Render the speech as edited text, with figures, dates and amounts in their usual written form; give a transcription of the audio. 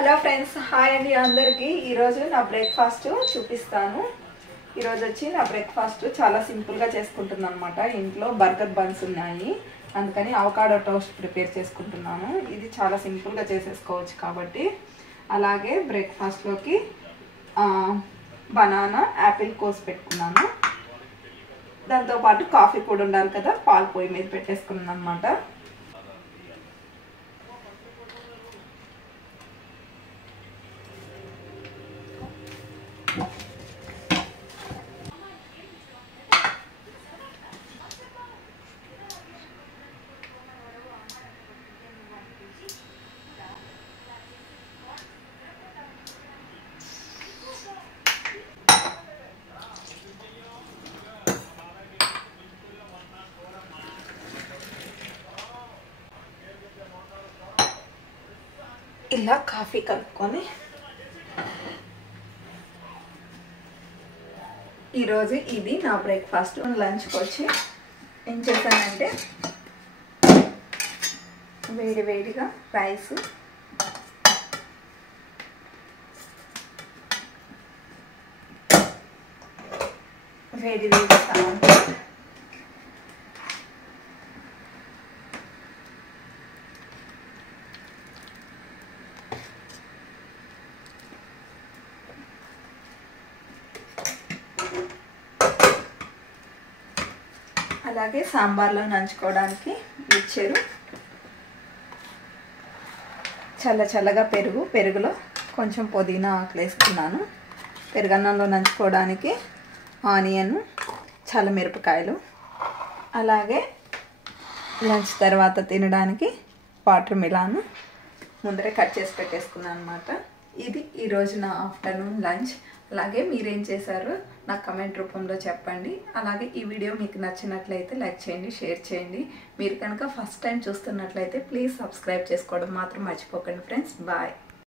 Hello friends, hi అండి అందరికీ. ఈరోజు నా బ్రేక్ఫాస్ట్ చూపిస్తాను. ఈరోజు వచ్చి నా బ్రేక్ఫాస్ట్ చాలా సింపుల్గా చేసుకుంటున్నాను అనమాట. ఇంట్లో బర్గర్ బన్స్ ఉన్నాయి, అందుకని అవకాడో టోస్ట్ ప్రిపేర్ చేసుకుంటున్నాను. ఇది చాలా సింపుల్గా చేసేసుకోవచ్చు కాబట్టి. అలాగే బ్రేక్ఫాస్ట్లోకి బనానా యాపిల్ కోసి పెట్టుకున్నాను. దాంతోపాటు కాఫీ కూడా ఉండాలి కదా, పాలు పొయ్యి మీద పెట్టేసుకున్నాను అనమాట. ఇలా కాఫీ కలుపుకొని ఈరోజు ఇది నా బ్రేక్ఫాస్ట్. లంచ్కి వచ్చి ఏం చేశానంటే వేడిగా రైస్, వేడిగా అలాగే సాంబార్లో నంచుకోవడానికి ఇచ్చారు. చల్లగా పెరుగులో కొంచెం పుదీనా ఆకులు వేసుకున్నాను. పెరుగన్నంలో నంచుకోవడానికి ఆనియన్, చల్లమిరపకాయలు, అలాగే లంచ్ తర్వాత తినడానికి వాటర్ మిలాన్ ముందరే కట్ చేసి పెట్టేసుకున్నాను అనమాట. ఇది ఈరోజు నా ఆఫ్టర్నూన్ లంచ్. అలాగే మీరేం చేశారో నాకు కమెంట్ రూపంలో చెప్పండి. అలాగే ఈ వీడియో మీకు నచ్చినట్లయితే లైక్ చేయండి, షేర్ చేయండి. మీరు కనుక ఫస్ట్ టైం చూస్తున్నట్లయితే ప్లీజ్ సబ్స్క్రైబ్ చేసుకోవడం మాత్రం మర్చిపోకండి ఫ్రెండ్స్. బాయ్.